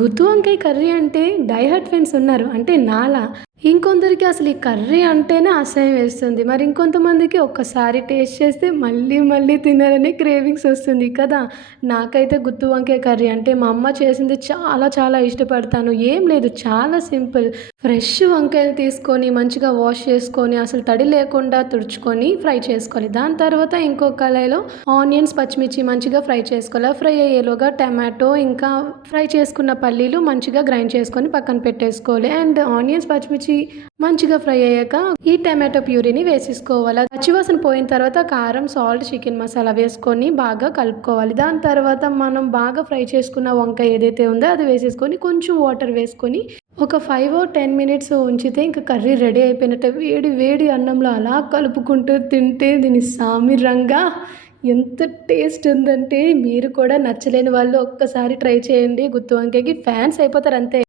గుత్తి వంకాయ కర్రీ అంటే die hard fans ఉన్నారు. అంటే నాలా. ఇంకొందరికి అసలు ఈ కర్రీ అంటేనే అసహ్యం వేస్తుంది. మరి ఇంకొంతమందికి ఒక్కసారి టేస్ట్ చేస్తే మళ్ళీ మళ్ళీ తినాలని క్రేవింగ్స్ వస్తుంది కదా! నాకైతే గుత్తి వంకాయ కర్రీ అంటే మా అమ్మ చేసింది చాలా చాలా ఇష్టపడతాను. ఏం లేదు, చాలా సింపుల్. ఫ్రెష్ వంకాయలు తీసుకొని మంచిగా వాష్ చేసుకొని అసలు తడి లేకుండా తుడుచుకొని ఫ్రై చేసుకోవాలి. దాని తర్వాత ఇంకో కళాయిలో ఆనియన్స్, పచ్చిమిర్చి మంచిగా ఫ్రై చేసుకోవాలి. ఫ్రై అయ్యేలోగా టమాటో ఇంకా ఫ్రై చేసుకున్న పల్లీలు మంచిగా గ్రైండ్ చేసుకొని పక్కన పెట్టేసుకోవాలి. అండ్ ఆనియన్స్, పచ్చిమిర్చి మంచిగా ఫ్రై అయ్యాక ఈ టమాటో ప్యూరీని వేసేసుకోవాలి. పచ్చివాసన పోయిన తర్వాత కారం, సాల్ట్, చికెన్ మసాలా వేసుకొని బాగా కలుపుకోవాలి. దాని తర్వాత మనం బాగా ఫ్రై చేసుకున్న వంకాయ ఏదైతే ఉందో అది వేసేసుకొని కొంచెం వాటర్ వేసుకొని ఒక 5 ఆర్ 10 మినిట్స్ ఉంచితే ఇంక కర్రీ రెడీ అయిపోయినట్టే. వేడి వేడి అన్నంలో అలా కలుపుకుంటూ తింటే దీని సామిరంగా ఎంత టేస్ట్ ఉందంటే మీరు కూడా నచ్చలేని వాళ్ళు ఒక్కసారి ట్రై చేయండి. గుత్తి వంకాయకి ఫ్యాన్స్ అయిపోతారు అంతే.